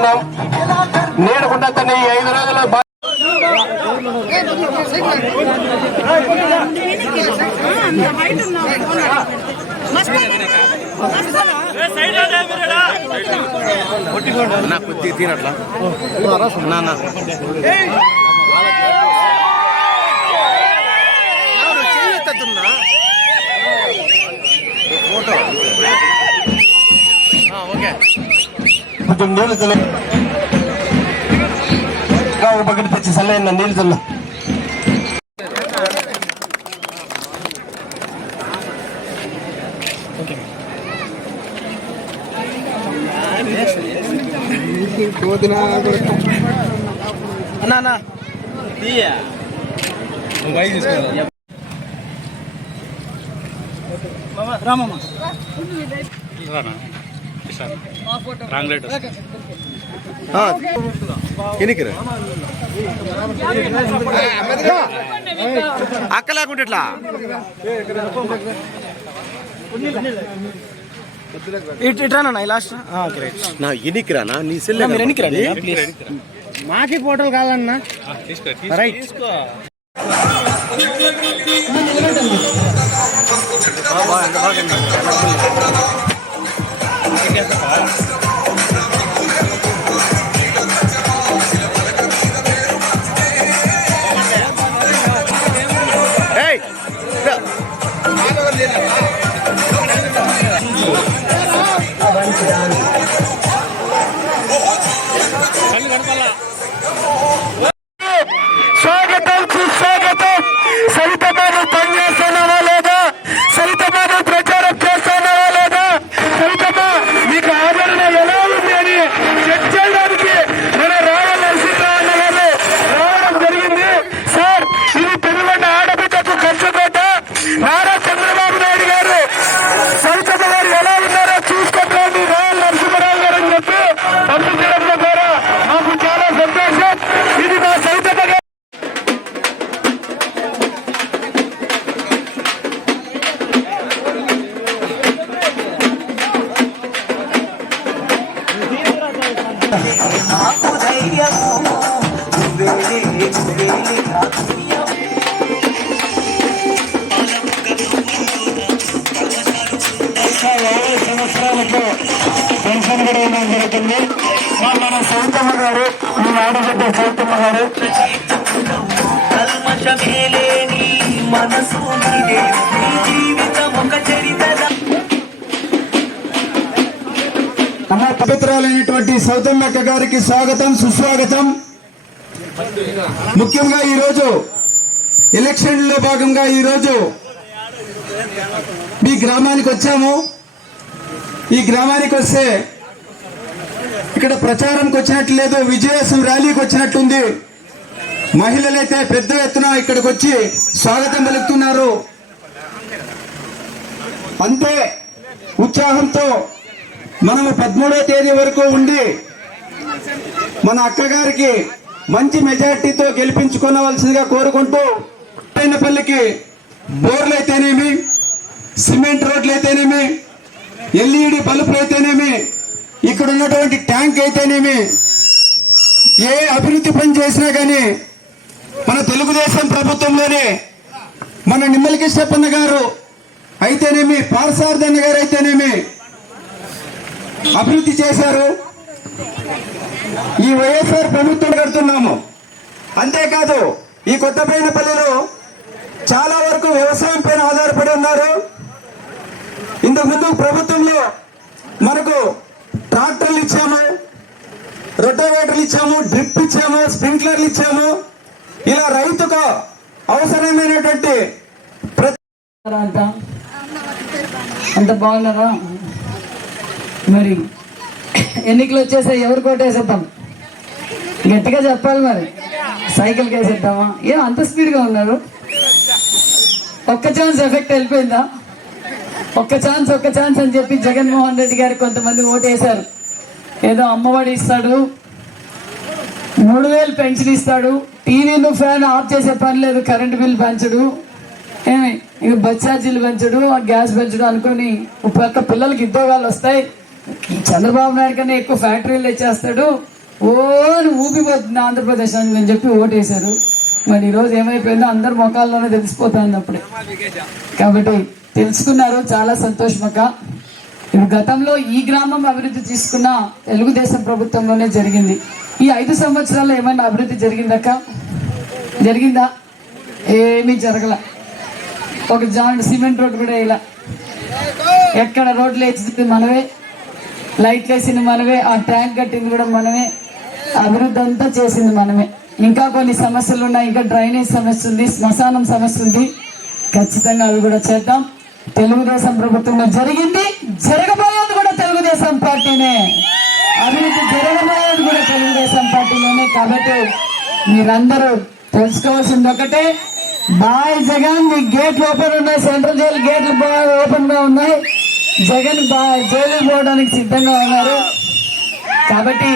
రావాల్సిందిగా కోరుతున్నాం నేడుకుండా తన ఈ ఐదు రోజుల్లో బా- నా కొద్దిగా తినట్లా నాన్న ఓకే కొంచెం నీళ్లు చల్ల ఇంకా ఒక బకెట్ తెచ్చి చల్లైన నీళ్లు చల్ల అన్నా అక్క లేకుంటే ఎట్లా? ఇట్రానా లాస్ట్ రైట్ నా ఎనికి రానా నీ సెల్ మీరు ఎన్నికి రండి ప్లీజ్ మాకి ఫోటోలు కావాలన్నా? రైట్ ఏయ్ స్వాగతం యాభై సంవత్సరాలకు పెన్షన్ కూడా ఇవ్వడం జరుగుతుంది మన సౌతమ్మ గారు మీ ఆడబిడ్డ సౌతమ్మ గారు కల్మషమేలేని మనసు జీవితం ఒక చరిత్ర. పవిత్రాలైనటువంటి సౌతమ్మక్క గారికి స్వాగతం సుస్వాగతం. ముఖ్యంగా ఈరోజు ఎలక్షన్లో భాగంగా ఈరోజు మీ గ్రామానికి వచ్చాము. ఈ గ్రామానికి వస్తే ఇక్కడ ప్రచారంకి వచ్చినట్లు లేదు విజయసం ర్యాలీకి వచ్చినట్లుంది. మహిళలైతే పెద్ద ఎత్తున ఇక్కడికి వచ్చి స్వాగతం పలుకుతున్నారు. అంతే ఉత్సాహంతో మనము పదమూడో తేదీ వరకు ఉండి మన అక్కగారికి మంచి మెజార్టీతో గెలిపించుకోవలసిందిగా కోరుకుంటూ పల్లికి బోర్లు అయితేనేమి సిమెంట్ రోడ్లు అయితేనేమి ఎల్ఈడి బల్బులు అయితేనేమి ఇక్కడ ఉన్నటువంటి ట్యాంక్ అయితేనేమి ఏ అభివృద్ధి పని చేసినా కానీ మన తెలుగుదేశం ప్రభుత్వంలోనే మన నిమ్మల కృష్ణప్పన్న గారు అయితేనేమి పార్సారథన్న గారు అయితేనేమి అభివృద్ధి చేశారు. ఈ వైఎస్ఆర్ ప్రభుత్వం కడుతున్నాము. అంతేకాదు ఈ కొత్తపైనపల్లిలో చాలా వరకు వ్యవసాయం పైన ఆధారపడి ఉన్నారు. ఇంతకుముందు ప్రభుత్వంలో మనకు ట్రాక్టర్లు ఇచ్చాము రొటోవేటర్లు ఇచ్చాము డ్రిప్ ఇచ్చాము స్ప్రింక్లర్లు ఇచ్చాము. ఇలా రైతుకు అవసరమైనటువంటి అంత బాగున్నారా? మరి ఎన్నికలు వచ్చేసాయి ఎవరు కోటేసేద్దాం గట్టిగా చెప్పాలి మరి. సైకిల్కి కేసేద్దామా? ఏం అంత స్పీడ్గా ఉన్నారు? ఒక్క ఛాన్స్ ఎఫెక్ట్ వెళ్ళిపోయిందా? ఒక్క ఛాన్స్ ఒక్క ఛాన్స్ అని చెప్పి జగన్మోహన్ రెడ్డి గారు కొంతమంది ఓటేశారు ఏదో అమ్మఒడి ఇస్తాడు మూడు వేలు పెన్షన్ ఇస్తాడు టీవీలు ఫ్యాన్ ఆఫ్ చేసే పని లేదు కరెంటు బిల్ పెంచడు. ఏమి? ఇక బస్ ఛార్జీలు పెంచడు ఆ గ్యాస్ పెంచడు అనుకొని ఒక పక్క పిల్లలకి ఉద్యోగాలు వస్తాయి. చంద్రబాబు నాయుడు కన్నా ఎక్కువ ఫ్యాక్టరీలు తెచ్చేస్తాడు. ఓ ఊపిపోతుంది ఆంధ్రప్రదేశ్ అని చెప్పి ఓటేశారు. మరి ఈరోజు ఏమైపోయిందో అందరి ముఖాల్లోనే తెలిసిపోతుంది అప్పుడే. కాబట్టి తెలుసుకున్నారు చాలా సంతోషమక్క ఇప్పుడు గతంలో ఈ గ్రామం అభివృద్ధి తీసుకున్న తెలుగుదేశం ప్రభుత్వంలోనే జరిగింది. ఈ ఐదు సంవత్సరాల్లో ఏమైనా అభివృద్ధి జరిగిందక్క జరిగిందా? ఏమీ జరగల. ఒక జాయింట్ సిమెంట్ రోడ్ కూడా ఇలా ఎక్కడ రోడ్లు వేసింది మనమే? లైట్లు వేసింది మనమే ఆ ట్యాంక్ కట్టింది కూడా మనమే. అభివృద్ధి అంతా చేసింది మనమే. ఇంకా కొన్ని సమస్యలు ఉన్నాయి ఇంకా డ్రైనేజ్ సమస్య ఉంది శ్మశానం సమస్య ఉంది. ఖచ్చితంగా అవి కూడా చేద్దాం. తెలుగుదేశం ప్రభుత్వంలో జరిగింది జరగబోయేది కూడా తెలుగుదేశం పార్టీనే. అభివృద్ధి జరగబోయేది కూడా తెలుగుదేశం పార్టీలోనే కాబట్టి మీరందరూ తెలుసుకోవాల్సింది ఒకటే. బాయ్ జగన్ మీ గేట్లు ఓపెన్ ఉన్నాయి సెంట్రల్ జైలు గేట్లు బాగా ఓపెన్గా ఉన్నాయి. జగన్ బా జైలు పోవడానికి సిద్ధంగా ఉన్నారు. కాబట్టి